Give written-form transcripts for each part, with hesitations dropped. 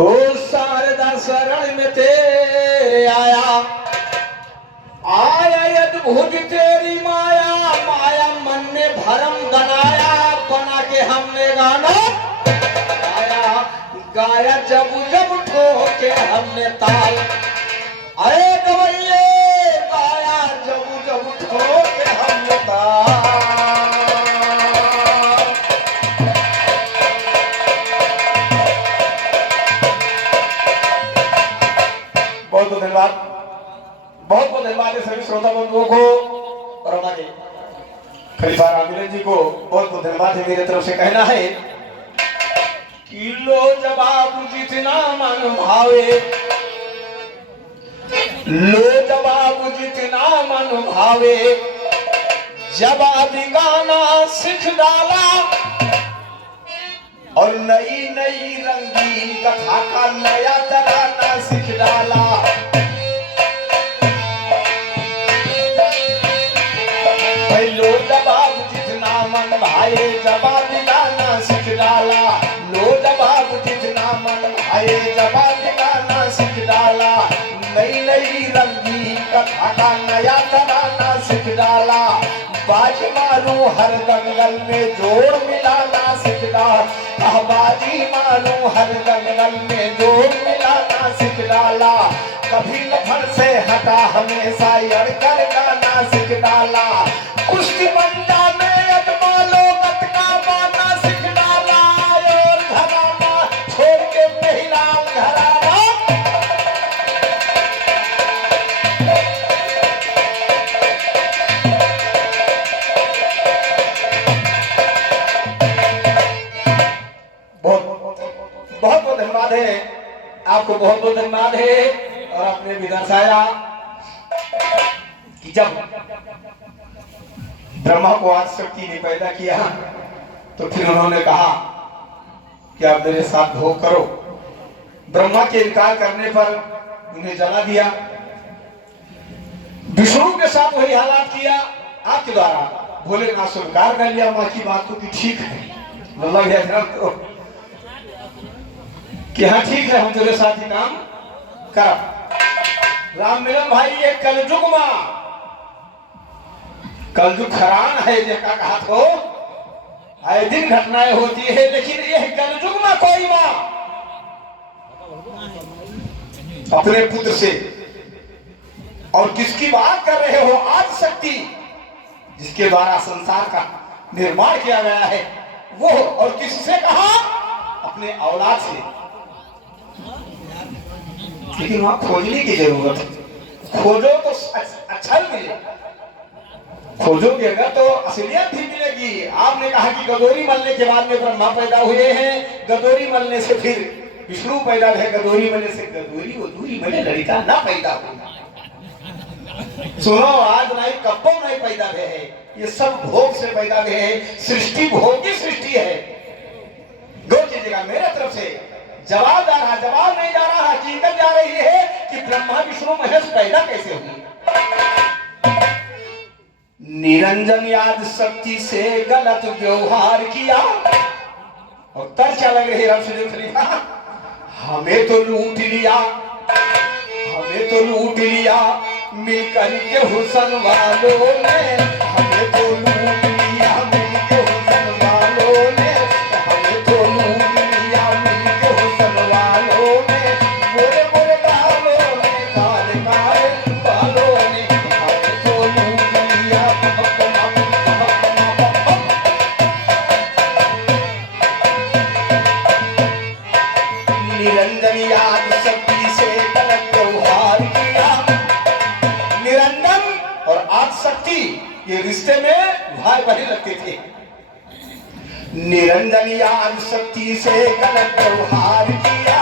हो शारदा शरण में तेरे आया आया अद्भुत तेरी माया माया मन ने भरम बनाया बना के हमने गाना गाया गाया जब जब ठोके हमने ताल अरे गवैये गाया जब जब ठोके हमने ताल। बहुत बहुत धन्यवाद, बहुत बहुत धन्यवाद है सभी श्रोता बंधुओं को और हमारे खलीफा रामलीला जी को बहुत बहुत धन्यवाद है। मेरे तरफ से कहना है कि लो जवाब जितना मन भावे लो जवाब जितना मन भावे जवाबी गाना सीख डाला और नई नई रंगीन कथा का नया तराना सीख डाला। लो जवाब जितना मन भाए जवाब गाना सीख डाला लो जवाब जितना मन भाए जवाब गाना सीख डाला नई नई रंगीन कथा का नया तराना सीख डाला बाज मारू हर दंगल में जोड़ मिलाना सीख डाला बाजी मारू हर दंगल में जोड़ मिलाना सीख डाला कभी नफर से हटा हमेशा अड़ कर गाना सीख डाला कुश्ती बंदा में अजमा लो गत का बाना सीख डाला और घराना छोड़ के महिलाल घराना। बहुत बहुत धन्यवाद है आपको, बहुत बहुत धन्यवाद है। और आपने भी दर्शाया कि जब ब्रह्मा को आज शक्ति ने पैदा किया तो फिर उन्होंने कहा कि आप मेरे साथ भोग करो। ब्रह्मा के इनकार करने पर उन्हें जला दिया। विष्णु के साथ वही हालात किया आपके द्वारा भोलेनाथ स्वीकार कर लिया माँ की बात को कि ठीक है तो कि हाँ ठीक है हम तेरे साथ ही काम कर। राम मिलन भाई ये कलयुग मां कलयुग खरान है जैसा कहा तो आए दिन घटनाएं होती है लेकिन ये कलयुग में कोई मां अपने पुत्र से और किसकी बात कर रहे हो आज शक्ति जिसके द्वारा संसार का निर्माण किया गया है वो और किससे कहा अपने औलाद से। लेकिन वहां खोजने की जरूरत है। खोजो तो अच्छा मिले खोजोगे अगर तो असलियत भी मिलेगी। आपने कहा कि गदोरी मलने के बाद में ब्रह्मा पैदा हुए हैं गदोरी मलने से फिर विष्णु पैदा है गदोरी मलने से गदोरी वो दूरी मले लड़का ना पैदा हुआ। सुनो आज नहीं कब्बों नहीं पैदा हुए है ये सब भोग से पैदा हुए हैं। सृष्टि भोग की सृष्टि है। दो चीजें मेरे तरफ से जवाब जा रहा जवाब नहीं जा रहा हकीकत जा रही है कि ब्रह्मा विष्णु महेश पैदा कैसे हुई। निरंजन याद शक्ति से गलत व्यवहार किया और तर क्या लग रही है हमें तो लूट लिया मिलकर के हुसन वालों ने हमें तो लूट लिया मिलके हुसन वालों ने हमें तो लूट लिया मिलके हुसन वालों ने बोले बोले बालों ने काले काले बालों ने हमें तो लूट लिया। निरंजन याद शक्ति से गलत व्यवहार किया। निरंजन और आद शक्ति ये रिश्ते में भाई बहन लगते थे। निरंजन याद शक्ति से गलत व्यवहार किया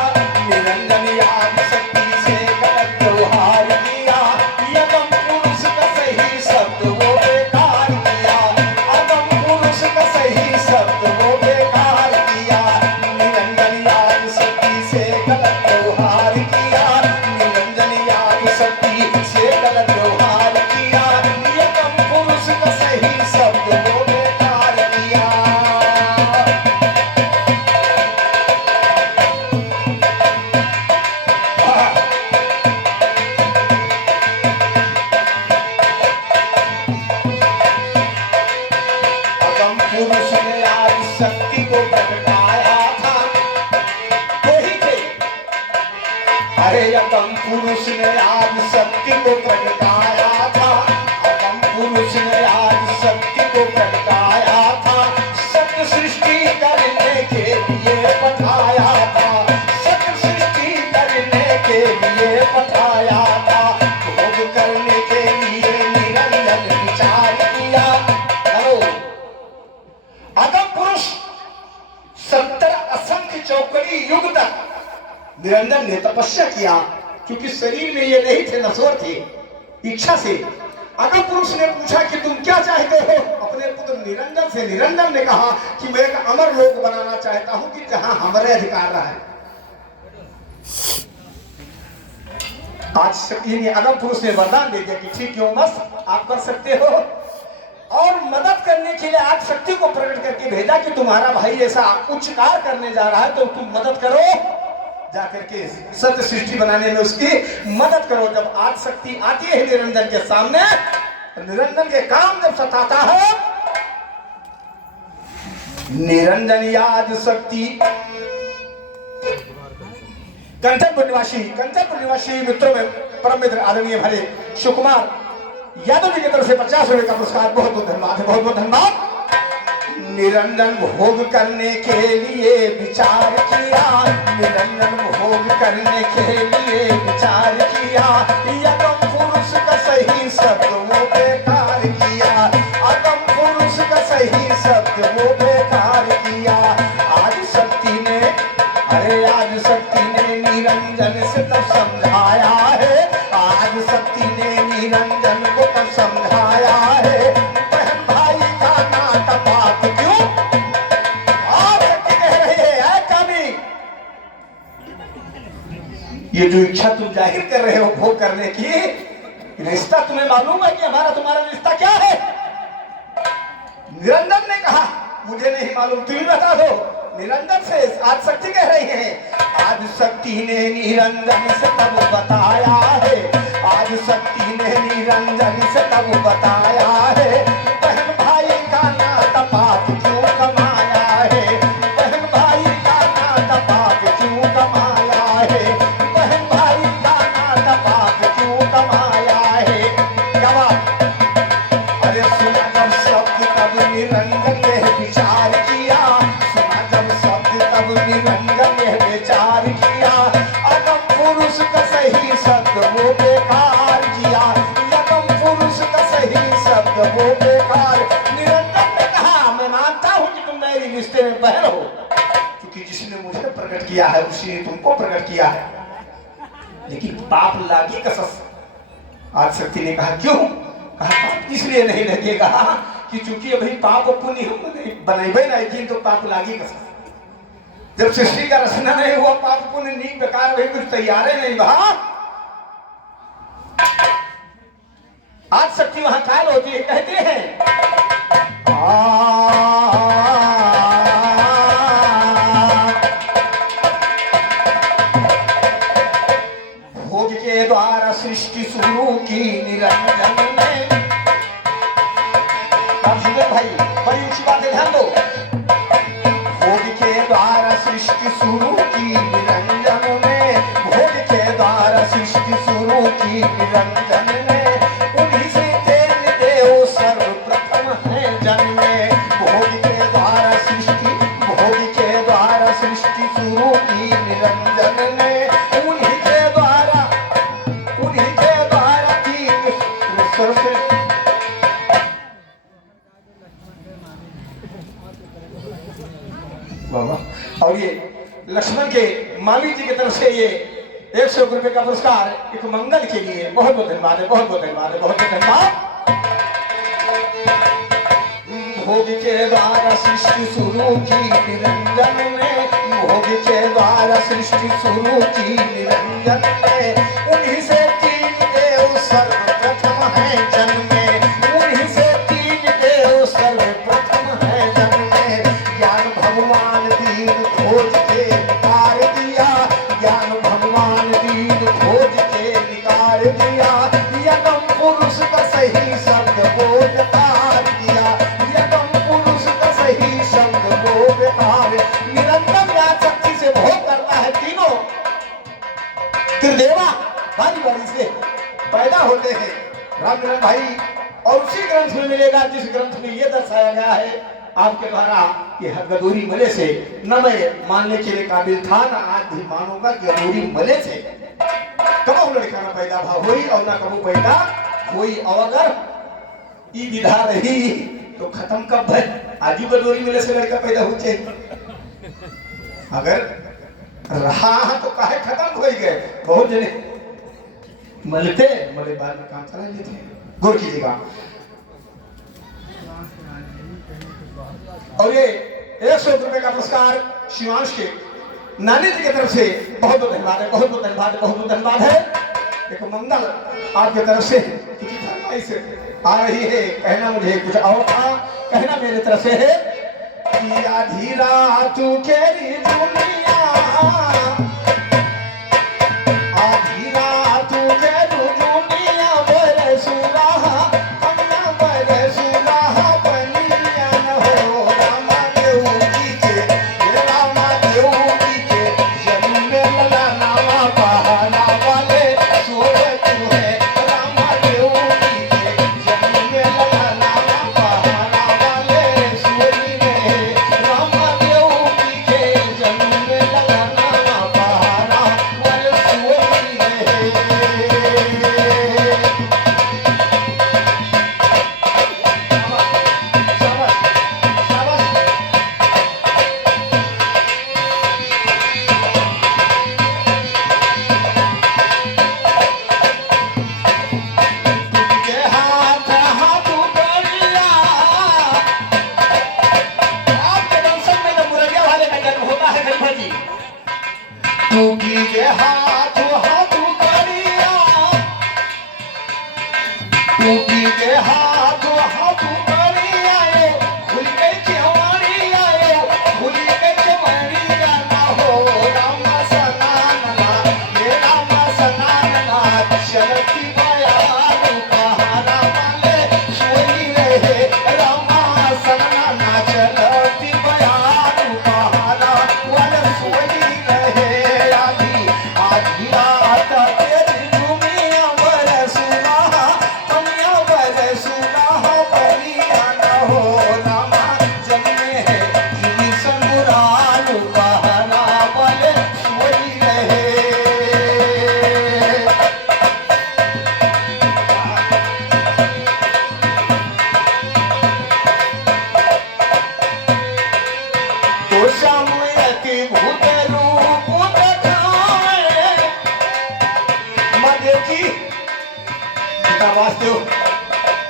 निरंजन याद शक्ति से गलत व्यवहार किया। यदम पुरुष का सही शब्द वो बेकार किया अदम पुरुष का सही शब्द वो बेकार किया। निरंजन याद शक्ति से गलत व्यवहार किया निरंजन याद शक्ति से गलत व्यवहार किया। यदम पुरुष का सही शब्द वो बेकार किया। अरे अगम पुरुष ने आज शक्ति को प्रगटाया था, अगम पुरुष ने आज शक्ति को प्रगटाया था, सत्य सृष्टि करने के लिए पठाया था, सत्य सृष्टि करने के लिए पठाया था, भोग करने के लिए निरंजन विचार किया। अगम पुरुष 70 असंख्य चौकड़ी युग तक निरंजन ने तपस्या किया, क्योंकि शरीर में ये नहीं थे, नश्वर थे। इच्छा से अगम पुरुष ने पूछा कि तुम क्या चाहते हो अपने पुत्र निरंजन से। निरंजन ने कहा कि मैं एक अमर लोक बनाना चाहता हूं कि जहां हमारे अधिकार रहे। आज अगम पुरुष ने वरदान दे दिया कि ठीक क्यों बस आप कर सकते हो, और मदद करने के लिए आज शक्ति को प्रकट करके भेजा कि तुम्हारा भाई ऐसा उच्च कार्य करने जा रहा है तो तुम मदद करो, जाकर के सत्य सृष्टि बनाने में उसकी मदद करो। जब आज शक्ति आती है निरंजन के सामने, निरंजन के काम जब सताता है, निरंजन याद शक्ति कंचनपुर निवासी मित्रों में परम मित्र आदरणीय भले शिव कुमार यादव जी की तरफ से 50 रुपए का पुरस्कार, बहुत बहुत धन्यवाद, बहुत बहुत धन्यवाद। निरंजन भोग करने के लिए विचार किया, निरंजन भोग करने के लिए विचार किया, अगम पुरुष का सही शब्द वो बेकार किया, अगम पुरुष का सही शब्द वो बेकार किया। आज शक्ति ने, अरे आज शक्ति ने निरंजन से तब समझाया है, आज शक्ति ने निरंजन को तब समझाया है, बहन भाई का नाता बात क्यों आप शक्ति कह रहे हैं कामी, ये जो इच्छा तुम जाहिर कर रहे हो भोग करने की, रिश्ता तुम्हें मालूम है कि हमारा तुम्हारा रिश्ता क्या है? निरंजन ने कहा मुझे नहीं मालूम, तुम ही बता दो। निरंजन से आज शक्ति कह रही है, आज शक्ति ने निरंजन से तब बताया है, आज शक्ति ने निरंजन से तब बताया है, बहन भाई का नाता पाप क्यों कमाया है, बहन भाई का नाता पाप क्यों कमाया है, बहन भाई का नाता पाप क्यों कमाया है। क्या बात, अरे सुना जब शब्द तब निरंजन ने विचार किया, सुना जब शब्द तब निरंजन ने विचार किया, अगम पुरुष का सही शब्द वो बेकार किया, अगम पुरुष का सही शब्द वो बेकार। निरंजन ने कहा मैं मानता हूं कि तुम मेरे रिश्ते में बहन हो, क्योंकि जिसने मुझे प्रकट किया है उसी ने तुमको प्रकट किया है, लेकिन पाप लागी कसस। आज शक्ति ने कहा क्यों? कहा पाप इसलिए नहीं लगेगा कि चूंकि अभी पाप पुण्य हम बनेबे नहीं की तो पाप लागी कसस। जब सृष्टि का रचना नहीं हुआ, पाप पुण्य नीक बेकार भाई कुछ तैयार नहीं बहा। आज शक्ति वहां काल होती है, कहते हैं भोग के द्वारा सृष्टि शुरू की निरंजन ने। भाई बड़ी ऊंची बात है, ध्यान दो। भोग के द्वारा सृष्टि शुरू की निरंजन ने, भोग के द्वारा सृष्टि शुरू की निरंजन ने, उन्हीं से तेल देव सर्वप्रथम है जन्मे। भोग के द्वारा सृष्टि, भोग के द्वारा सृष्टि शुरू की निरंजन ने, उन्हीं के द्वारा तीन सृष्टि। और ये लक्ष्मण के मामी जी की तरफ से ये 100 रुपए का पुरस्कार एक मंगल के लिए, बहुत बहुत धन्यवाद है, बहुत बहुत धन्यवाद है, बहुत बहुत धन्यवाद। भोग के द्वारा सृष्टि शुरू की निरंजन में, भोग के द्वारा सृष्टि शुरू की निरंजन में, उन्हीं से तीन देव सर्वप्रथम है जन्मे, उन्हीं से तीन देव सर्वप्रथम है जन्मे। ज्ञान भगवान दीन खोज के निकार दिया, ज्ञान भगवान दीन खोज के निकार दिया, यगम पुरुष का सही शब्द वो बेकार दिया, यगम पुरुष का सही शब्द वो बेकार। निरंतर ज्ञान शक्ति से भोग करता है तीनों, त्रिदेवा बारी बारी से पैदा होते हैं रामचंद्र भाई। और उसी ग्रंथ में मिलेगा जिस ग्रंथ में यह दर्शाया गया है आपके द्वारा कि गदूरी मले से न मैं मानने के लिए काबिल था, न आज भी मानूंगा गदूरी मले से कबो लड़का न पैदा भा होई और न कबो पैदा होई। और अगर ई विधा रही तो खत्म कब है? आज ही गदूरी मले से लड़का पैदा हो जाए, अगर रहा तो काहे खत्म हो गए। बहुत जने मलते मले बाद में काम चला लेते। गौर कीजिएगा। और ये 100 रुपए का पुरस्कार शिवांश के नानी जी की तरफ से बहुत बहुत धन्यवाद है, बहुत बहुत धन्यवाद है, बहुत बहुत धन्यवाद है। एक मंगल आपकी तरफ से से आ रही है। कहना मुझे कुछ और था, कहना मेरे तरफ से है कि आधी रात केरी दुनिया, आधी रात के दुनिया बरसुरा कन्या बरसुरा बनिया न हो रामा देव जी के, रामा देव जी के जन्म में लला नामा पहाड़ा वाले सोए तू है। रामा देव जी के जन्म में लला नामा पहाड़ा वाले सोई में, रामा देव जी के जन्म में लला नामा पहाड़ा वाले सोई में।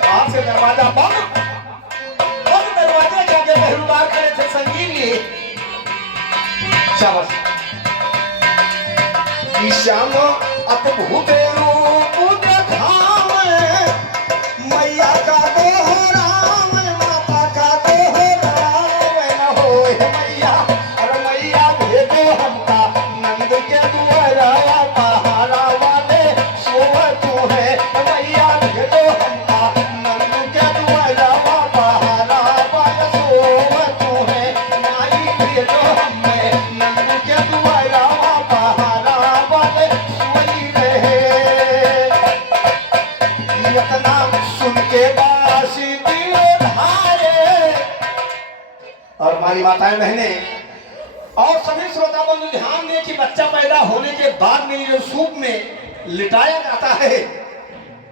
आज से दरवाजा बंद, दरवाजे के आगे पहलुदार खड़े थे संगीत लिए। शाबाश। श्याम अपभूते रूप देखावे, मैया का दोहराव माता का दोहराव न होए मैया। अरे मैया भेजो हमका नंद के द्वारा पहाड़ा वाले सोए तू है। मैया भेजो हमका नंद के द्वारा पहाड़ा वाले सोए तू है। माई भेजो हमें नंद के द्वारा पहाड़ा वाले सोई रहे। इतना सुन के बासी धारे और हमारी माताएं बहनें और सभी श्रोता बंधु ध्यान दें कि बच्चा पैदा होने के बाद में जो सूप में लिटाया जाता है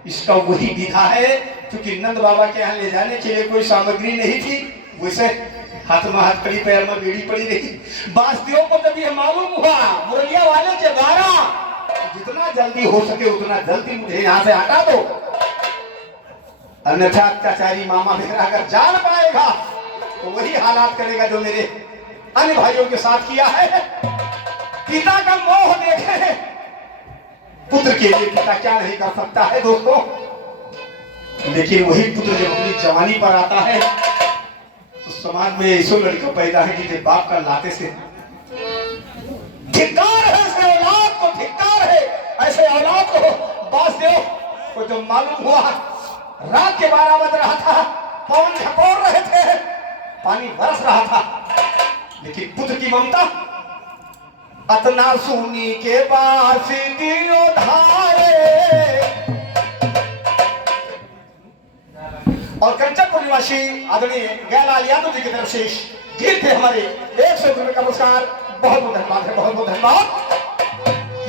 इसका वही विधा है। क्योंकि नंद बाबा के यहाँ ले जाने के लिए कोई सामग्री नहीं थी, वैसे हाथ में हाथ पड़ी, पैर में बेड़ी पड़ी रही। बासदेव को जब ये मालूम हुआ मुरलिया वाले के द्वारा जितना जल्दी हो सके उतना जल्दी मुझे यहाँ से हटा दो, अन्यथा अत्याचारी मामा मेरा अगर जान पाएगा तो वही हालात करेगा जो मेरे अन्य भाइयों के साथ किया है। पिता का मोह देखे पुत्र के लिए पिता क्या नहीं कर सकता है दोस्तों। लेकिन वही पुत्र जब अपनी जवानी पर आता है तो समाज में ऐसे लड़का पैदा है जिसे बाप का लाते से धिक्कार है। ऐसे औलाद को धिक्कार है, ऐसे औलाद को। बासदेव को जब मालूम हुआ रात के 12 बज रहा था, पवन झकोर रहे थे, पानी बरस रहा था, लेकिन पुत्र की ममता अतना सुनी के बासी दियो धारे। और कंचनपुर निवासी आदरणीय गयालाल यादव जी की तरफ से गीत थे हमारे 100 रुपए का पुरस्कार। बहुत बहुत धन्यवाद है, बहुत बहुत धन्यवाद।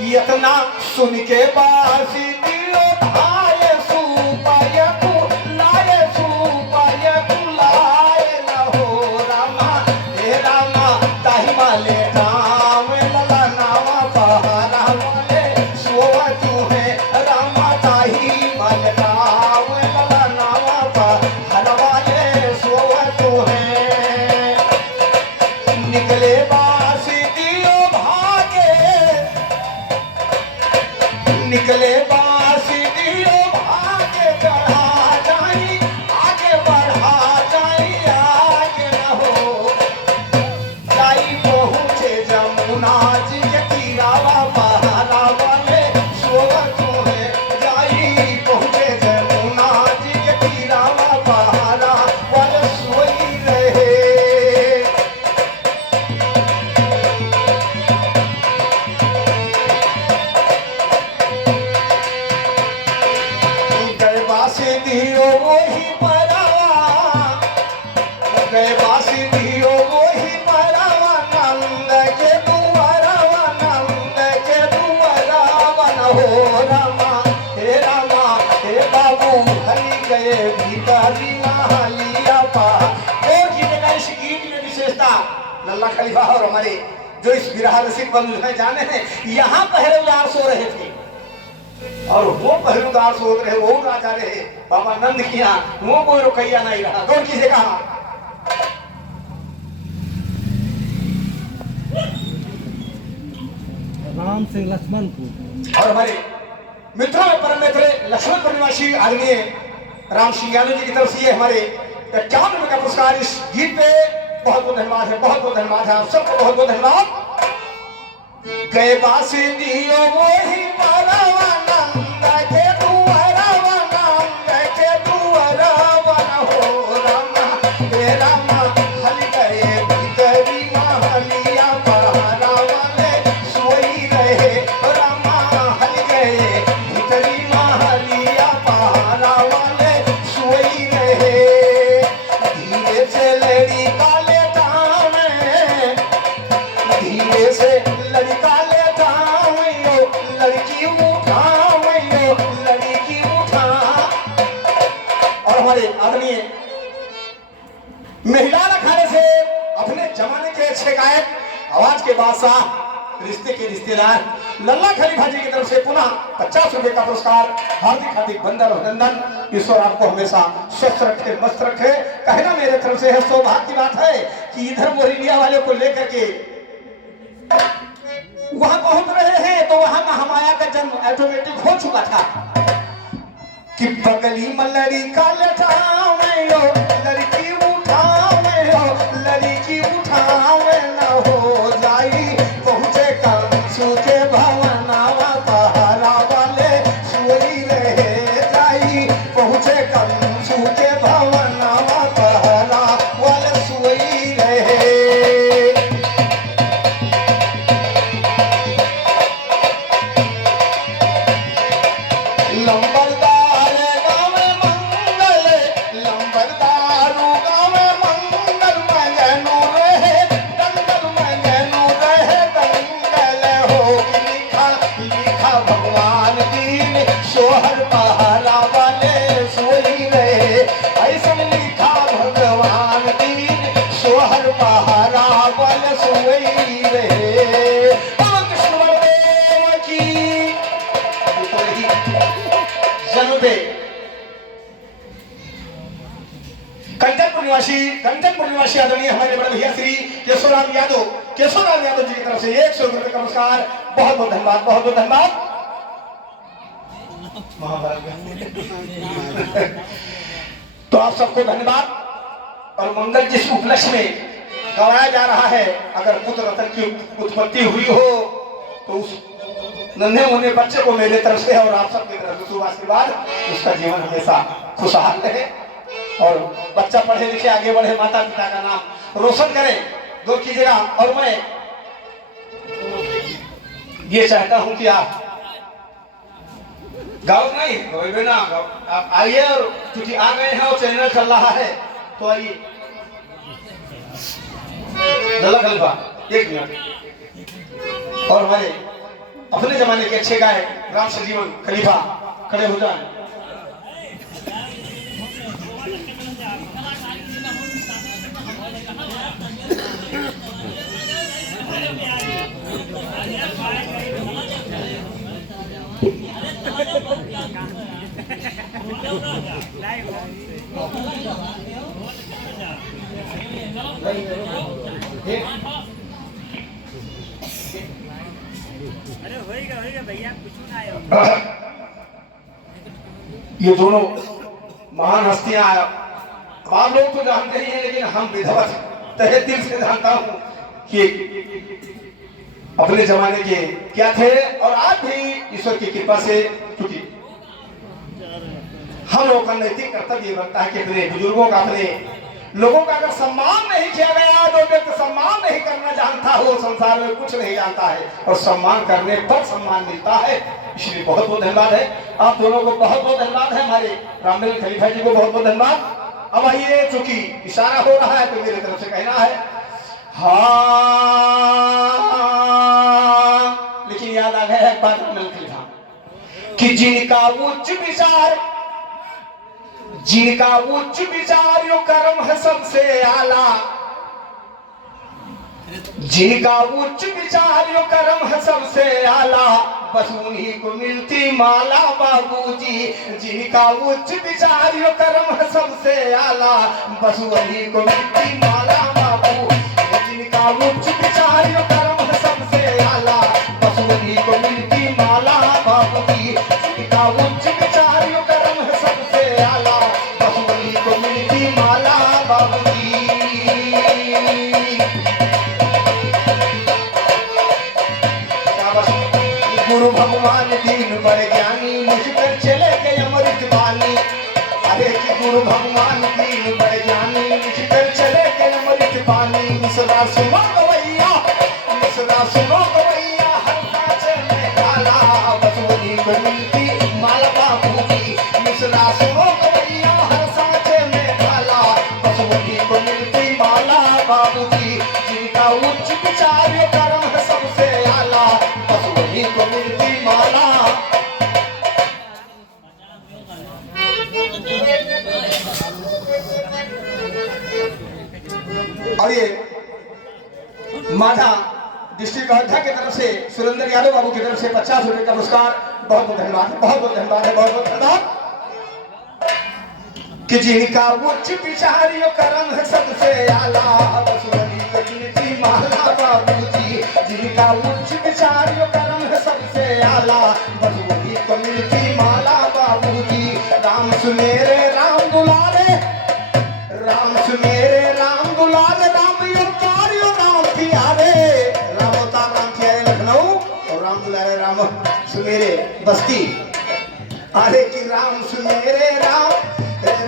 इतना सुन के बासी दियो धारे, सुपाय तू लाए, सुपाय तू लाए न हो रामा, हे रामा ताही माले नाम लला नामा पहारा वाले सोवा तू है रामा, ताही माले नाम लला नामा पहारा वाले सोवा तू है। निकले बासी दियो भागे, निकले बासी दियो भागे, बढ़ा जाई आगे, बढ़ा जाई आगे न हो, जाई पहुँचे जमुना जी के तीरावा पहाड़ा वाले सोवा तू है, जाई पहुँचे जमुना जी के तीरावा पहाड़ा वाले सोई रहे। गए बासी दियो वही परावा, गए बासी दियो वही परावा, नंद के दुआरावा, नंद के दुआरावा न हो रामा, हे रामा हे बाबू हरि गए भीतरी नहालिया पा। और जी जगह इस गीत में विशेषता लल्ला खलीफा और हमारे जो इस बिरहा रसिक बंधु हैं जाने हैं, यहाँ पहले यार सो रहे थे और वो पहलुदार सोच रहे, वो राजा रहे बाबा नंद किया, वो कोई रुकैया नहीं रहा। कौन किसे कहा राम से लक्ष्मण को। और हमारे मित्रों में परम मित्र लक्ष्मणपुर निवासी आदरणीय राम सिंह यादव जी की तरफ से ये हमारे 51 रुपए का पुरस्कार इस गीत पे बहुत बहुत धन्यवाद है, बहुत बहुत धन्यवाद है आप सबको, बहुत बहुत धन्यवाद। गए बासी दियो वही परावा, नंद के दुआरावा, नंद के दुआरावा न हो रामा, हे रामा हल गए भीतरी महलिया पहाड़ा वाले सोई रहे, रामा हल गए भीतरी महलिया पहाड़ा वाले सोई रहे। धीरे से लड़ी काले दामे, धीरे से लड़का ले जाओ, लड़की उठाओ, लड़की उठा। और हमारे आदरणीय महिला अखाड़े से अपने जमाने के अच्छे गायक, आवाज के बादशाह, रिश्ते के रिश्तेदार लल्ला खलीफा जी की तरफ से पुनः 50 रुपए का पुरस्कार। हार्दिक हार्दिक वंदन और अभिनंदन। ईश्वर आपको हमेशा स्वस्थ रखे, मस्त रखे। कहना मेरे तरफ से है, सौभाग्य की बात है कि इधर मोरिनिया वाले को लेकर के वहां पहुंच रहे हैं तो वहां महामाया का जन्म ऑटोमेटिक हो चुका था कि बगली में लड़का लटाओ, लड़की उठाओ, लड़की उठाओ न हो, जाई पहुंचे कंसु के भवनावा पहाड़ा वाले सोई रहे, जाई पहुंचे कंसु के भवनावा पहाड़ा वाले सोई रहे। लंबरदार गाँव मंगल, लंबरदारू गाँव मंगल, मंगनू रहे दंगल, मंगनू रहे दंगल हो। लिखा लिखा भगवान दीन सोहर पहाड़ा वाले सोई रहे, ऐसा लिखा भगवान दीन सोहर पहाड़ा वाले सोई रहे। कृष्ण बलदेव की जनूबे कंचनपुर निवासी आदरणीय हमारे बड़े भैया श्री केशवराम यादव जी की तरफ से 100 रुपए का पुरस्कार। बहुत बहुत धन्यवाद, बहुत बहुत धन्यवाद। तो आप सबको धन्यवाद और मंगल जिस उपलक्ष्य में गवाया जा रहा है, अगर पुत्र रतन की उत्पत्ति हुई हो तो उस नन्हे मुन्ने बच्चे को मेरे तरफ से और आप सबकी तरफ से शुभ आशीर्वाद, उसका जीवन हमेशा खुशहाल रहे और बच्चा पढ़े लिखे आगे बढ़े, माता पिता का नाम रोशन करे, दो कीजिएगा। और मैं ये चाहता हूं कि आप गाओ नहीं गाओगे ना गाओ, आप आइए और क्योंकि आ गए हैं और चैनल चल रहा है तो आइए। लल्ला खलीफा एक मिनट, और हमारे अपने जमाने के अच्छे गायक राम संजीवन खलीफा खड़े हो जाए। अरे होएगा भैया कुछ ना आया। ये दोनों महान हस्तियां अब आप लोग तो जानते ही हैं, लेकिन हम विधवत तहे दिल से जानता हूं कि अपने जमाने के क्या थे और आज भी ईश्वर की कृपा से, क्योंकि हम लोगों का नैतिक कर्तव्य बनता है कि अपने बुजुर्गों का, अपने लोगों का अगर सम्मान नहीं किया गया, जो व्यक्ति सम्मान नहीं करना जानता हो संसार में कुछ नहीं जानता है, और सम्मान करने पर सम्मान मिलता है। इसलिए बहुत बहुत धन्यवाद है आप दोनों को, बहुत बहुत धन्यवाद है हमारे राममिल खलीफा जी को, बहुत बहुत धन्यवाद। अब आइए, चूंकि इशारा हो रहा है तो मेरी तरफ से कहना है हाँ, लेकिन याद आ गया एक बात राममिल खलीफा कि जिनका उच्च विचार, जिनका उच्च विचार यो कर्म है सबसे आला, जिनका उच्च विचार यो कर्म है सबसे आला, बस उन्हीं को मिलती माला बाबूजी। जिनका उच्च विचार यो कर्म है सबसे आला, बस उन्हीं को मिलती माला बाबू। जिनका उच्च विचार यो कर्म है सबसे आला, बस उन्हीं को मिलती माला बाबूजी। जिनका उच्च विचार यो कर्म है सबसे आला, बस उन्हीं को मिलती माला बाबूजी। गुरु भगवान दीन बड़े ज्ञानी, मुझ पर चले गए अमृत बानी। अरे कि गुरु भगवान दीन बड़े ज्ञानी, मुझ पर चले गए अमृत बानी। मिसरा सुनो गवैया, मिसरा सुनो गवैया, हर कांचे में काला, बस वही को मिलती माला बाबूजी। मिसरा सुनो गवैया, हर सांचे में काला, बस वही को मिलती माला बाबूजी। जिनका उच्च विचार कर्म है सबसे आला, बस वही को मिलती माला। और ये माधा डिस्ट्रिक्ट अयोध्या की तरफ से सुरेंद्र यादव बाबू की तरफ से 50 रुपए का पुरस्कार, बहुत बहुत धन्यवाद, बहुत बहुत धन्यवाद है, बहुत बहुत धन्यवाद। कि जिनका उच्च विचार यो कर्म है सबसे आला, बस वही को मिलती माला बाबूजी। जिनका उच्च विचार यो कर्म है सबसे आला, बस वही को मिलती माला बाबूजी। राम सुमेरे राम दुलारे, राम सुमेरे राम दुलारे, राम अवतार यो राम प्यारे। राम अवतार राम प्यारे लखनऊ, और राम दुलारे राम सुमेरे बस्ती। अरे कि राम सुमेरे राम,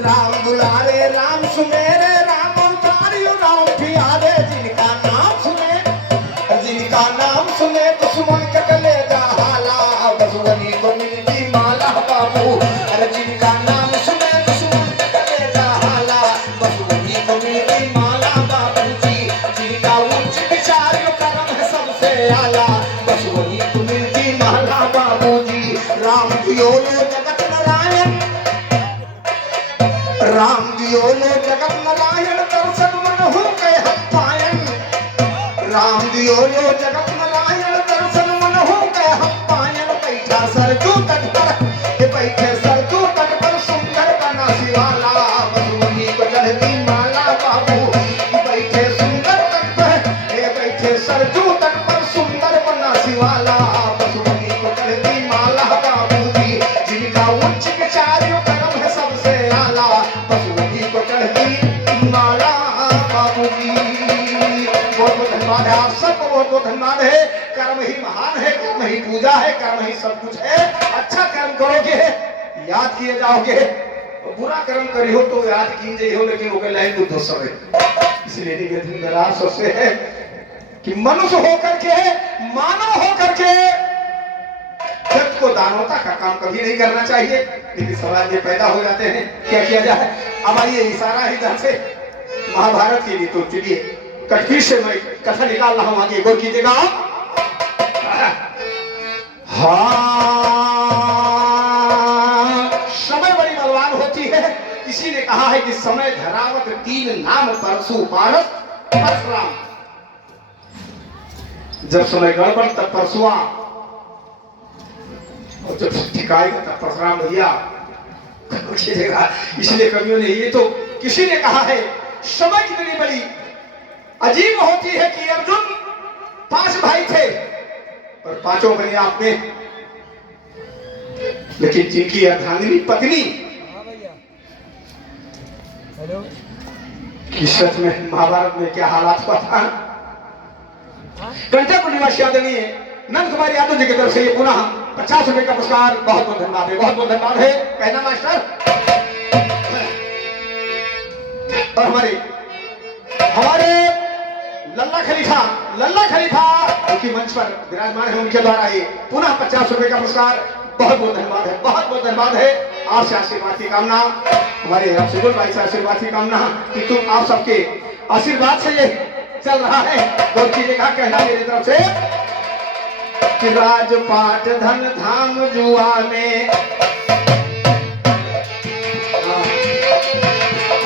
राम दुलारे राम सुमेरे, राम अवतार यो राम प्यारे। जिनका नाम सुने, जिनका नाम सुने दुश्मन के कलेजा हाला, बस वही को मिलती माला बाबू। अरे जिनका नाम सुने दुश्मन के कलेजा हाला, बस वही को मिलती माला बाबूजी। जिनका उच्च विचार यो कर्म है सबसे आला, बस वही को मिलती माला बाबूजी। राम दियो जगत नारायण, राम दियो जगत नारायण, दर्शन मन हो के पायन। राम दियो जगत नारायण, दर्शन मन हो के पायन। बैठा सरजू तट पर, बैठे सरजू तट पर, सुंदर बना शिवाला, बस वही को चढ़ती माला बाबू। बैठे सुंदर तट पर, बैठे सरजू तट पर, सुंदर बना शिवाला, बस वही को चढ़ती माला बाबूजी। जिनका उच्च विचार यो कर्म है सबसे आला, बस वही को चढ़ती माला बाबूजी। बहुत बहुत धन्यवाद है आप सबको, बहुत बहुत धन्यवाद है। कर्म ही महान है, कर्म ही पूजा है, कर्म ही सब कुछ है। अच्छा कर्म करोगे याद किए जाओगे, बुरा कर्म करी हो तो याद कीजिए हो, लेकिन वो लाइन बुद्ध सब है। इसलिए निवेदन मेरा सबसे है कि मनुष्य होकर के, मानव होकर के दानवता का काम कभी नहीं करना चाहिए, लेकिन समाज में पैदा हो जाते हैं, क्या किया जाए। अब आइए इशारा इधर से महाभारत के लिए, तो चलिए कठफिर से मैं कथा निकाल रहा हूं, आगे गौर कीजिएगा आप। हाँ, समय बड़ी बलवान होती है। किसी ने कहा है कि समय धरावत तीन नाम परसु पारस परशुराम। जब समय गड़बड़ तब परसुआ, और जब ठिकाएगा तब परशुराम भैया। इसलिए कवियों ने ये तो, किसी ने कहा है समय कितनी बड़ी अजीब होती है कि अर्जुन 5 भाई थे पर पांचों बने आप में, लेकिन जिनकी अर्धांगिनी पत्नी किस्मत में महाभारत में क्या हालात हुआ था। कंठपुर निवासी आदरणीय नंद कुमार यादव जी की तरफ से ये पुनः 50 रुपए का पुरस्कार, बहुत बहुत धन्यवाद है, बहुत बहुत धन्यवाद है। कहना मास्टर, और हमारे लल्ला खलीफा उनकी मंच पर विराजमान है, उनके द्वारा ये पुनः 50 रुपए का पुरस्कार, बहुत बहुत धन्यवाद है, बहुत बहुत धन्यवाद है। आपसे आशीर्वाद की कामना, हमारे रफीकुल भाई से आशीर्वाद की कामना कि तुम आप सबके आशीर्वाद से ये चल रहा है। दो चीजें का कहना मेरी तरफ से कि राजपाट धन धाम जुआ में,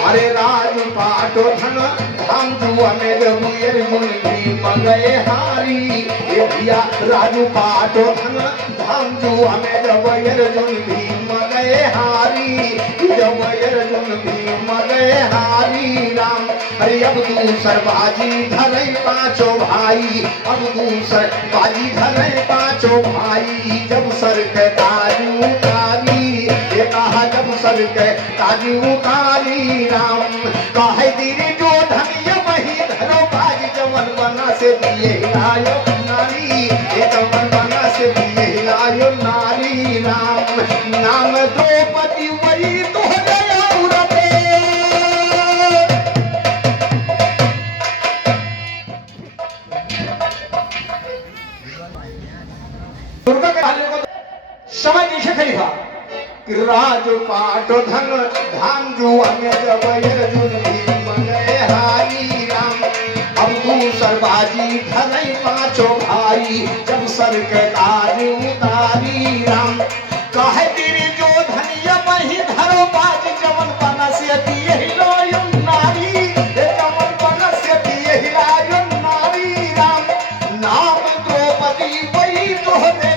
अरे राजपाट धन धाम जुआ में रघुयर मुन भी मगए हारी। ये भैया राजपाट धन धाम जुआ में रघुयर जुन भी मगए हारी, रघुयर जुन भी मगए हारी राम। अरे अब दूसर बाजी धरे पांचों भाई, अब दूसर बाजी धरे पांचों भाई। जब सर के ताजू उतारी, ये कहा जब सर के ताजू उतारी राम। कहे दीरी जो धनिया वही धरो बाजी, जवन बना से दिए हिलायो नारी, ये जवन बना से दिए हिलायो नारी राम। नाम द्रौपदी वही तो गया उरते, दुर्गा के हाल को समय नीचे खलीफा कि राजपाट धन धाम जुआ में जबयर जुन भी मगए हारी राम। अब दूसर बाजी धरई पांचों भाई, जब सर के ताज उतारी राम। कहे तेरे जो धनिया वही धरो बाजी, जवन बनस दिए हिलायो नारी, जवन बनस दिए हिलायो नारी राम। नाम द्रौपदी वही तो दे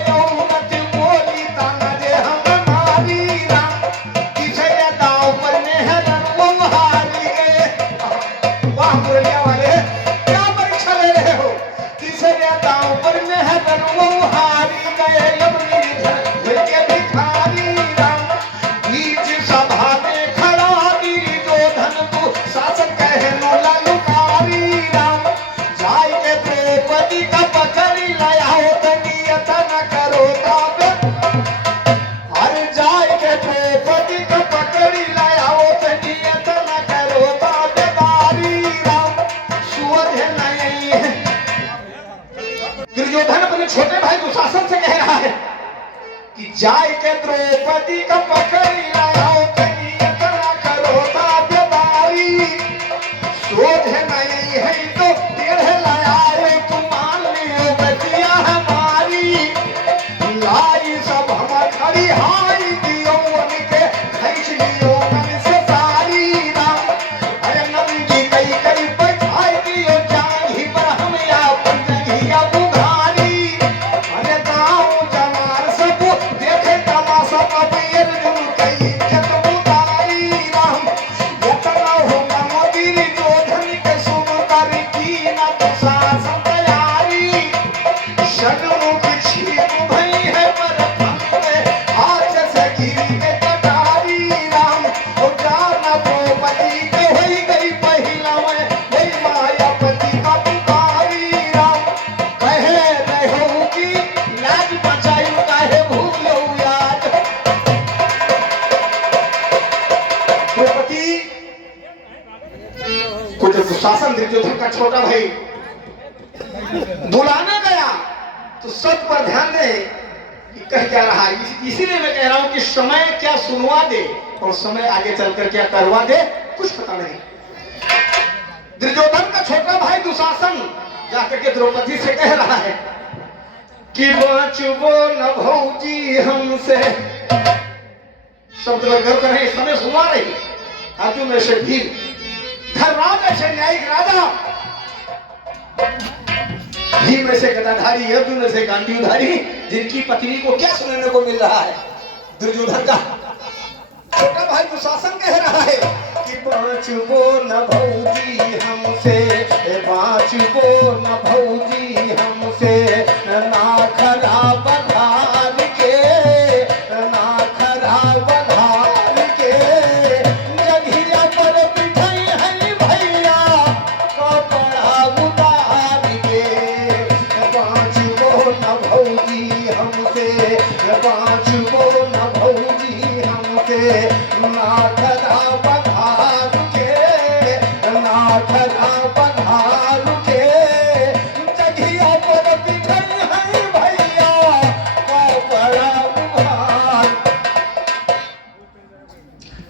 छोटे भाई दुशासन से कह रहा है कि जाय के द्रौपदी का पकड़ी लाओ, तनियत ना करो ताबेदारी। सोच है नहीं है तो टेढ़े लाए, तुम मान लियो बतिया हमारी। लाई सब हम खड़ी हाई दियो, उनके खींच लियो मन से सारी राम। अरे नबी की कई कई बैठाई दियो, जाही पर हम या पंजगिया बुघारी। शासन दुर्योधन का छोटा भाई बुलाने गया तो सब पर ध्यान दे कि कह क्या रहा है, इसीलिए मैं कह रहा हूं कि समय क्या सुनवा दे और समय आगे चलकर क्या करवा दे कुछ पता नहीं। दुर्योधन का छोटा भाई दुशासन जाकर के द्रौपदी से कह रहा है कि बचबो न भौजी हमसे, शब्द गर्व करें, इस समय सुना रही अर्जुन में से भीम, धर्मराज ऐसे न्यायिक राजा, भीम में से गदाधारी, अर्जुन में से गांडीवधारी, जिनकी पत्नी को क्या सुनने को मिल रहा है। दुर्योधन का छोटा भाई दुशासन कह रहा है कि बाँचबो न भौजी हमसे, बाँचबो न भौजी हमसे, ना खरा बधार के, ना खरा बधार के, जघिया पर बिठाई है भैया कपड़ा उतार के, बाँचबो न भौजी हमसे, बाँचबो न भौजी हमसे, ना खरा बधार के, ना खरा बधार के, जघिया पर बिठाई है भैया कपड़ा उतार।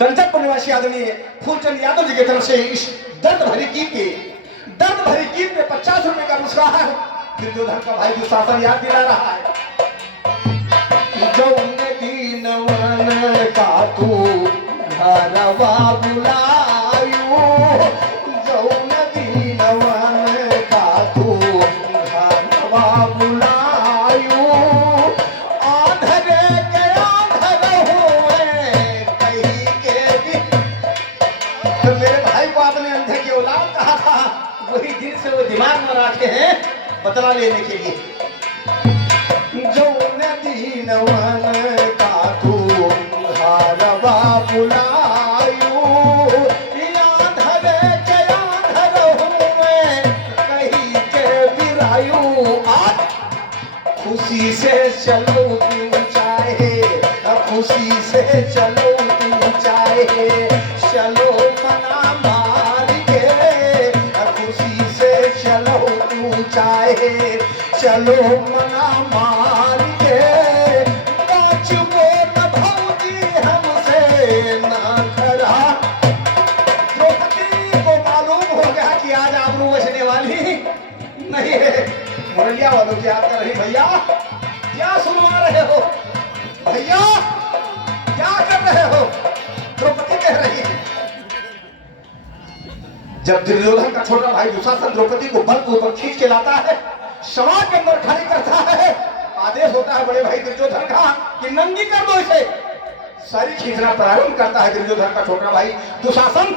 कंचनपुर निवासी आदरणीय फूलचंद यादव जी की तरफ से इस दर्द भरी गीत में 50 रुपए का पुरस्कार दुर्योधन का भाई दुशासन याद दिला रहा है। जौन दीनवन का तू घरवा बुलायू, जौन दीनवन का तू घरवा बुलायू, आधरे के आधर हुए कहीं के भी। तो मेरे भाई को आपने अंधे की औलाद कहा था, वही दिन से वो दिमाग में रखे हैं बदला लेने के लिए। जौन दीनवन का तू घरवा बुलायू, आधरे के आधर हुए कहीं के बिरायू, खुशी से चलो तू चाहे, खुशी से चलो तू चाहे, चलो मना मार के, खुशी से चलो तू चाहे, चलो मना मार के, बाँचबो न भौजी हमसे, ना खरा। द्रौपदी को मालूम हो गया कि आज आबरू बचने वाली नहीं है। मुरलिया वालों की याद कर रही, भैया क्या सुनवा रहे हो, भैया क्या कर रहे हो, द्रौपदी कह रही है। जब दुर्योधन का छोटा भाई दुशासन द्रौपदी को बलपूर्वक खींच के लाता है, समाज के अंदर खड़ी करता है, आदेश होता है बड़े भाई दुर्योधन का कि नंगी कर दो इसे, सारी खींचना प्रारंभ करता है दुर्योधन का छोटा भाई दुशासन।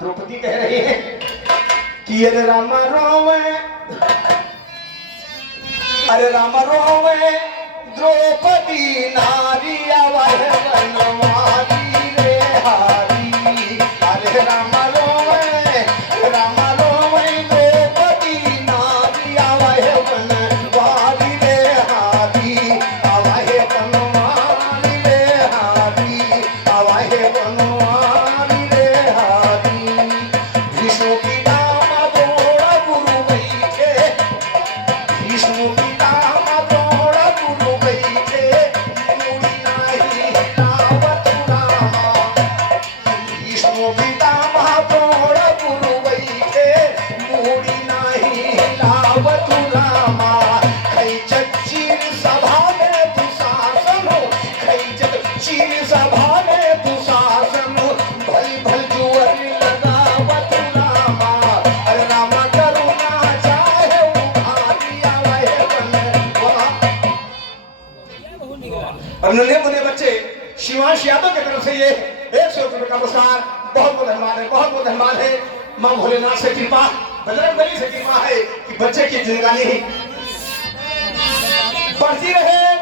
द्रौपदी कह रही है कि अरे रामा रोवे, अरे रामा रोवे द्रौपदी नारी आवाज बनवारी रे हारी, अरे रामा रोवे, रामा रोवे द्रौपदी नारी आवाज बनवारी रे हारी, आवाज बनवारी रे हारी, आवाज बनवारी रे हारी। विष्णु की नाम दौड़ा गुरु बैठे, विष्णु की नाम दौड़ा गुरु बैठे, मुड़ी नाही नावत रामा, विष्णु की नाम दौड़ा गुरु बैठे, मुड़ी नाही नावत रामा। खैचत चीर सभा में दुशासन हो, खैचत चीर सभा में दुशासन, भल भल जुअर लगावत रामा, अरे रामा करुणा चाहे उभारी आवे बनवा। और नन्हे मुन्ने बच्चे शिवांश यादव की तरफ से ये 100 रुपए का पुरस्कार बहुत बहुत धन्यवाद है, बहुत बहुत धन्यवाद है। मां भोलेनाथ से कृपा, बजरंगबली से कृपा है कि बच्चे की जिंदगानी ही बढ़ती रहे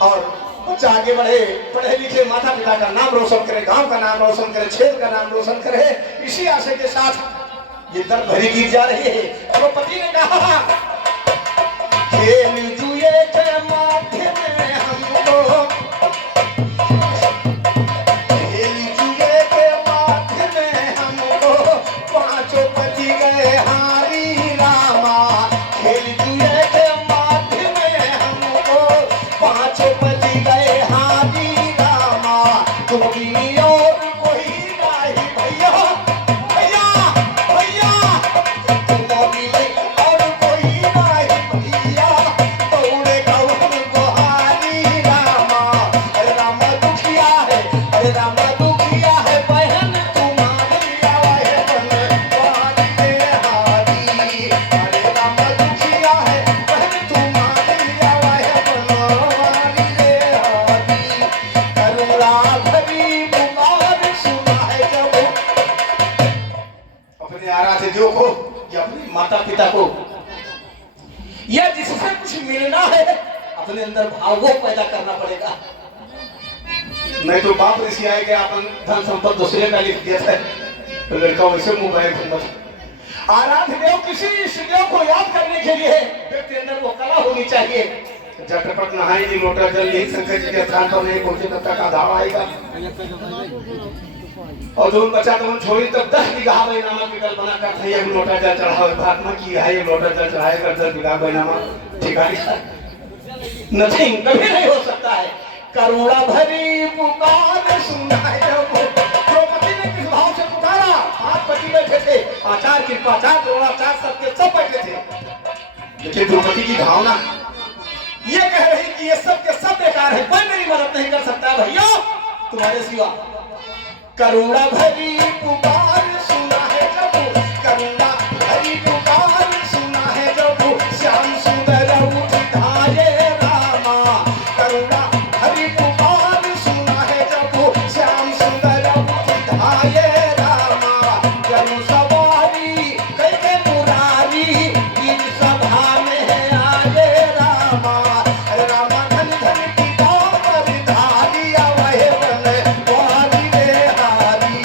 और बच्चा आगे बढ़े, पढ़े लिखे, माता पिता का नाम रोशन करे, गांव का नाम रोशन करे, क्षेत्र का नाम रोशन करे। इसी आशय के साथ ये दर्द भरी गीत जा रही है। द्रौपदी ने कहा खेल जुए के माथे में हमको, खेल जुए के माथे में हमको, पांचों पति गए हारी रामा, खेल जुए के माथे में हमको, 5 बज गए हाजी रामा, तुम्हें और कोई नहीं भैया भैया भैया, तुम्हें और कोई नहीं भैया, दौड़े कौन गुहारी रामा। अरे रामा दुखिया है, अरे रामा दुखिया है, बहन तुम्हारी आवाज़ बन गुहारी रे हारी। अरे रामा दुखिया है, बहन तुम्हारी आवाज़ बन गुहारी रे हारी। करुणा भरी पुकार सुना है जब अपने आराध्यों को या अपने माता पिता को या जिससे कुछ मिलना है, अपने अंदर भाव को पैदा करना पड़ेगा। नहीं तो बाप ऋषि आए गया अपन धन संपत्ति दूसरे का लिख दिया था, तो लड़का वैसे मोबाइल घूमत। आराध्य देव किसी इष्ट देव को याद करने के लिए व्यक्ति अंदर वो कला होनी चाहिए। झटपट नहाए नहीं, लोटा जल यही शंकर जी के स्थान पर नहीं पहुंचे तब तक आधा आएगा। और जो बच्चा तो छोड़ी तब 10 बीघा बैनामा की कल्पना करते हैं, एक लोटा जल चढ़ाओ महात्मा की है, ये लोटा जल चढ़ाए कर 10 बीघा बैनामा ठिकाना नथिंग कभी नहीं हो सकता है। करुणा भरी पुकार सुना है जब द्रौपदी ने किस भाव से पुकारा, 5 पति बैठे थे, आचार कृपाचार द्रोणाचार्य सबके सब बैठे थे, लेकिन द्रौपदी की भावना ये कह रही कि ये सब के सब बेकार है, कोई मेरी मदद नहीं कर सकता भैया तुम्हारे सिवा। करुणा भरी पुकार सुना है जब, करुणा भरी पुकार सुना है जब, श्याम सुंदर उठाए रामा। करुणा भरी पुकार सुना है जब, श्याम सुंदर उठाए रामा। जनु सवारी कैसे मुरारी इस सभा में आए रामा। अरे रामा धन धन की दामर धारी आवे बने वाली रे हारी।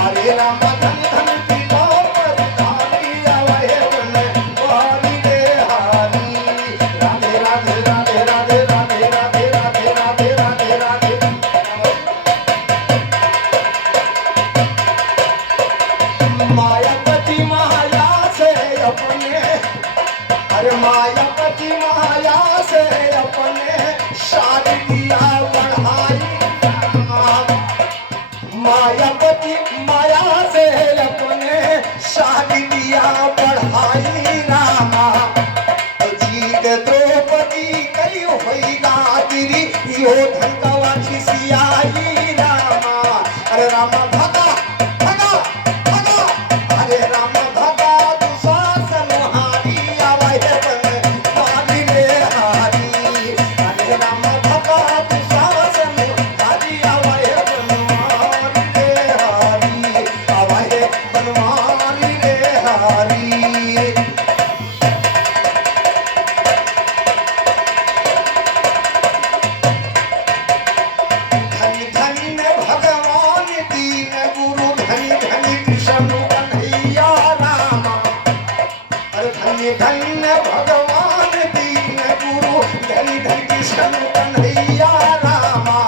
अरे रामा धन धन की दामर धारी आवे बने वाली रे हारी। राधे राधे राधे राधे राधे राधे राधे राधे राधे राधे। मायापति माया से अपने, अरे मायापति माया से अपने शादी दिया बढ़ाई रामा। मायापति माया से अपने शादी दिया बढ़ाई रामा। जीत द्रौपदी कई हुई गादिरी यो धनकवा खिसियाई रामा। अरे रामा भगा भगा भगा, अरे रामा भगा दुशासन हारी आवाज़ बन वाली रे हारी। अरे रामा भगा दुशासन हारी आवाज़ बन वाली रे हारी, आवाज़ बन वाली रे हारी। धनी धनी ने भगवान दीन गुरु, धनी धनी कृष्ण कन्हैया रामा। अरे धनी धनी ने भगवान दीन गुरु, धनी धनी कृष्ण कन्हैया रामा।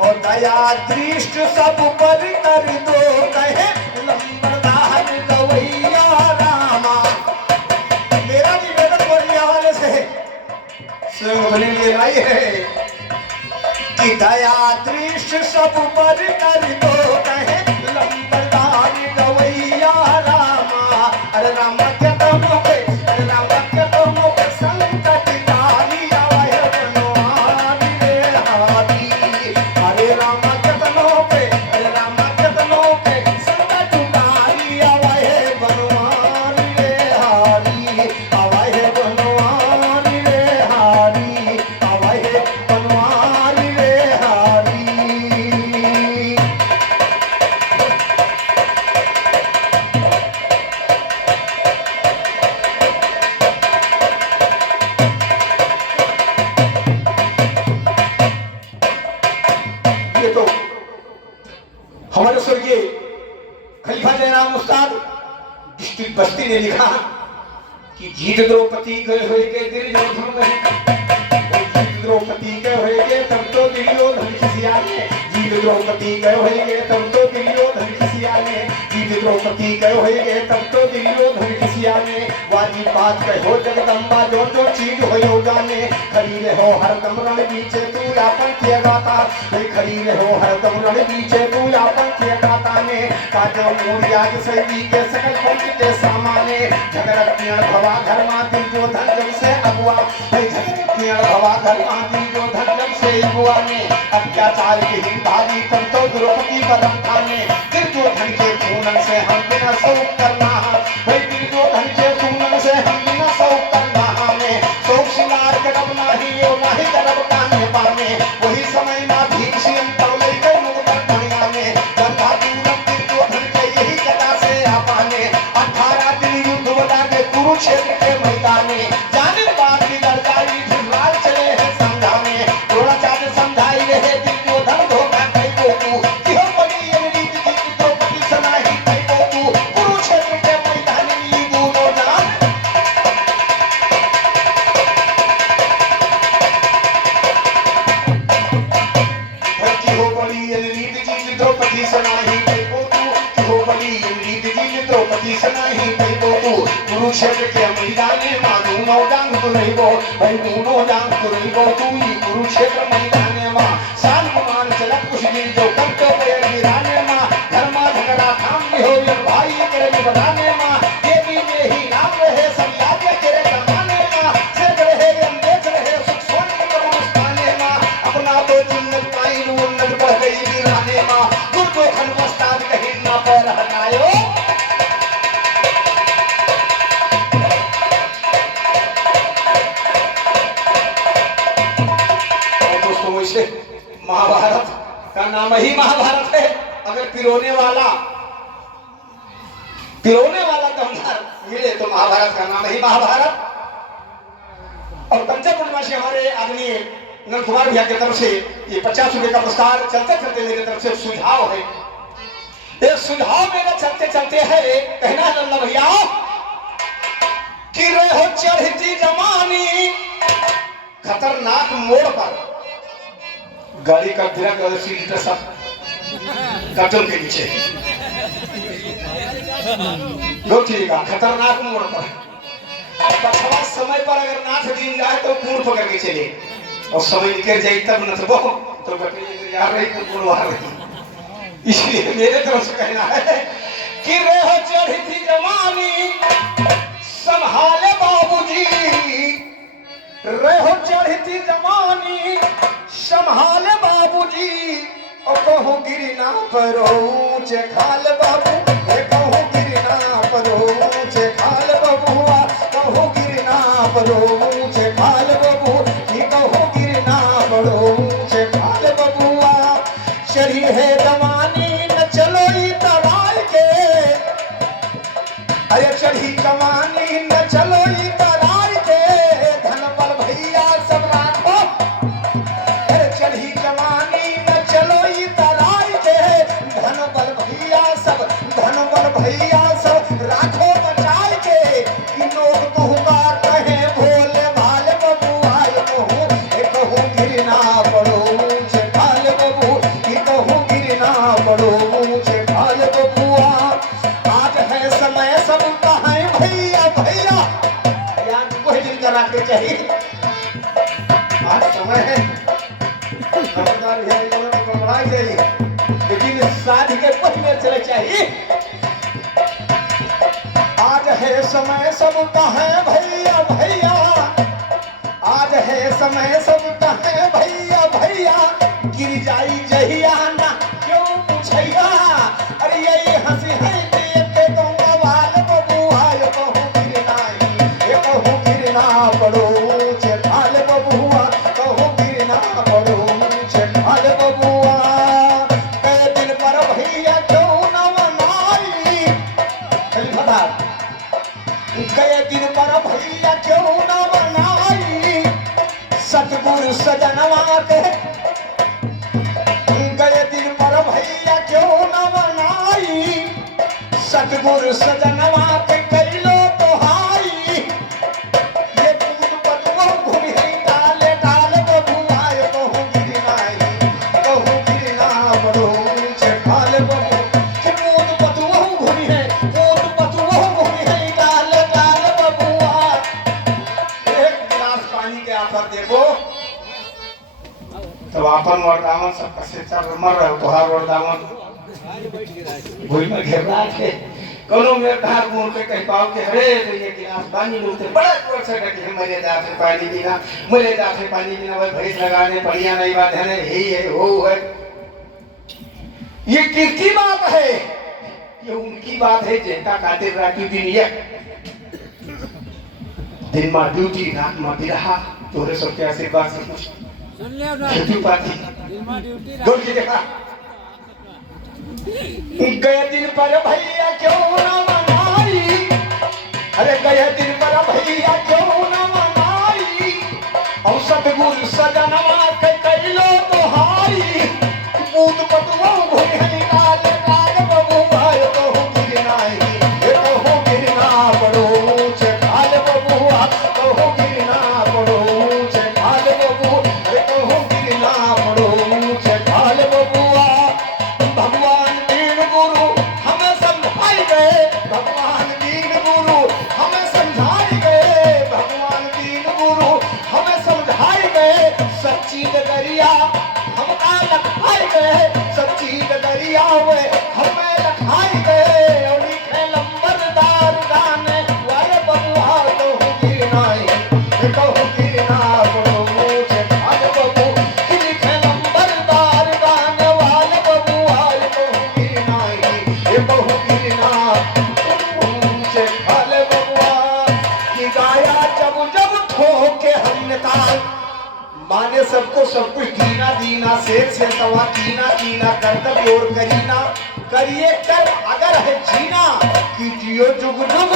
और दया दृष्ट सब पर कर दो कहे लंबरदार गवैया रामा। मेरा निवेदन बोलने वाले से स्वयं अपने लिए लाई है कि दया दृश्य सब पर कर दो कहे लंबरदार गवैया रामा। अरे रामा के तुमों पे, अरे रामा के तुमों पे संकट काली आवाज़ बनवारी रे हारी। अरे रामा के तुमों पे, अरे रामा के तुमों पे संकट काली आवाज़ बनवारी रे हारी, आवाज़ बनवारी रे हारी, आवाज़ बनवारी रे हारी। ये तो हमारे स्वर्गीय खलीफा जयराम उस्ताद डिस्ट्रिक्ट बस्ती ने लिखा कि जीत द्रौपदी गए हुए के दिल जोधन में, जीत द्रौपदी गए हुए के तब तो दुर्योधन खिसियाने। जीत द्रौपदी गए हुए के तब तो दुर्योधन खिसियाने। जीत द्रौपदी गए हुए के तब तो दुर्योधन खिसियाने। वाजी आज कहो जगदम्बा जो जो चीज हो यो जाने खड़ी रहो हरदम रण बीचे तू यापन किए गाता खड़ी रहो हरदम रण बीचे तू यापन किए गाता ने काजो मूड़िया के सही के सकल पंच के सामाने झगड़तियां भवा घर माती जो धन जब से अगुआ झगड़तियां भवा घर माती जो धन जब से अगुआ ने अत्याचार की ही भारी तब तो द्रौपदी कदम थाने फिर जो धन के खून से हम बिना शौक करना भाई फिर जो धन के खून से हम बिना शौक करना हमें शौक सिंगार करब नाही यो नाही करब काने बाने वही समय ना भीख सियम तौले के मुकर दुनिया में गंगा दूरम फिर जो धन के यही कथा से आपाने 18 दिन युद्ध बना के कुरुक्षेत्र के मैदान में जाने बात की गरदारी धुलाल चले हैं समझाने थोड़ा चाहे समझाई रहे दिल जो धन धोखा कई को तू क्यों बड़ी ये रीति की तो पति सनाही कई को तू कुरुक्षेत्र के मैदान में ये दोनों जान भक्ति हो बड़ी ये रीति की द्रौपदी सनाही कई को तू हो बड़ी ये रीति की द्रौपदी सनाही कई को तू कुरुक्षेत्र के मैदान में मानो नौ जांग तो नहीं गो भाई दोनों जांग तो नहीं गो तू ही कुरुक्षेत्र मैदान में मां शान गुमान चलत कुछ दिन जो करते पैर गिराने मां धर्मा झगड़ा थाम भी हो ये भाई करे बनाने मां देवी में ही नाम रहे सब याद करे कमाने मां से रहे हम देख रहे सुख सोने को मुस्काने मां अपना तो जिन्नत पाई उन्नत बढ़ गई गिराने मां गुर को खनवस्तान कहीं ना पर हटायो महाभारत का नाम ही महाभारत है अगर पिरोने वाला दमदार मिले तो महाभारत का नाम ही महाभारत और पंचम पूर्णिमासी हमारे आदरणीय नंद कुमार भैया की तरफ से ये 50 रुपए का पुरस्कार चलते चलते मेरी तरफ से सुझाव है ये सुझाव मेरा चलते चलते है कहना नंद भैया कि रहो चढ़ती जमानी खतरनाक मोड़ पर गाड़ी का गिरा सीट सब कार्टून के नीचे ठीक खतरनाक मोड़ पर बछवा समय पर अगर नाथ दिन जाए तो पूर्ण पकड़ के चले और समय निकल जाए तब न तो यार रही तो पूर्ण वहां रही इसलिए मेरे तरफ से कहना है कि रहो चढ़ी जवानी संभाले बाबूजी रहो चढ़ी जवानी संभाले बाबूजी और कहूँ गिरना परो ऊंचे खाल बाबू कहूँ गिरना परो ऊंचे खाल बबुआ कहूँ गिरना परो ऊंचे खाल बबू कहूँ गिरना परो ऊंचे खाल बबुआ शरीर है दवानी न चलो ई तराई के अरे चढ़ी कमानी न चलो ई तराई के धन बल भैया सब राखो चढ़ी जवानी न चलो ई तराई के धन बल भैया सब राखो बचाए के कि लोग तुहका कहे भोले भाले बबुआ कहूँ गिरना पड़ो ऊंचे भाल बबू कहूँ गिरना पड़ो ऊंचे भाल बबुआ आज है समय सब कहे भैया भैया याद कोई दिन करा के चाहिए आज समय है लेकिन शादी के पहले चले चाहिए आज है समय सबका है भैया भैया आज है समय सबका है भैया भैया गिर जाई जहिया ना क्यों पूछैया अरे यही हंसी है के कहूँ बाल बबुआ कहूँ गिरना पड़ो ऊंचे भाल बबुआ कहूँ गिरना पड़ो ऊंचे भाल बबुआ कई दिन पर भैया क्यों न मनाई कई दिन पर भैया क्यों न मनाई सतगुरु सजनवा के गए दिन पर भैया क्यों न मनाई सतगुरु सजनवा के कैलो तो हाई ये दूध बदुआ घूमी डाले डाल बबुआ कहूँ गिरना बड़ो ऊंचे भाल बबू कि दूध बदुआ घूमी है दूध बदुआ घूमी है डाल डाल बबुआ तब अपन वरदावन सब कसे चल मर रहे तोहार वरदावन भूल में घेरा के कोनो में धार मुंह पे कह पाओ कि अरे तो ये गिलास पानी लोते बड़ा जोर से कि मरे जाते पानी बिना मरे जाते पानी बिना भाई भैंस लगाने बढ़िया नहीं बात है ना यही है वो है ये किसकी बात है ये उनकी बात है जिनका खातिर राखी दिन ये दिन में ड्यूटी रात में बिरहा तोरे सब के आशीर्वाद से कुछ सुन ले ना ड्यूटी पाती दिन में ड्यूटी दौड़ के देखा गए दिन पर भैया क्यों ना मनाई अरे गए दिन पर भैया क्यों ना मनाई और सतगुरु सजनवा के कैलो तोहाई बूंद पतवा घोड़े काल काल बबू भाई कहूँ गिरनाई ये कहूँ गिरना पड़ो ऊंचे काल बबुआ कहूँ गिरना पड़ो ऊंचे काल बबू अरे कहूँ गिरना पड़ो ऊंचे काल बबुआ भगवान दीन गुरु हमें समझाई गए भगवान दीन गुरु हमें समझाई गए भगवान दीन गुरु हमें समझाई गए सच्ची डगरिया हमका लखाई गए सच्ची डगरिया वे हमें लखाई गए और लिखे लंबरदार गाने वाले बबुआ तो गिरनाई कहूँ गिरना पड़ो मुझे खाल बबू लिखे लंबरदार गाने वाले बबुआ कहूँ गिरनाई ये कहूँ गिरना मुझे खाल बबुआ कि गाया जब जब ठोके हमने ताल माने सबको सब कुछ दीना दीना शेर से सवा कीना कीना कर्तव्य और करीना करिए कर अगर है जीना कि जियो जुग जुग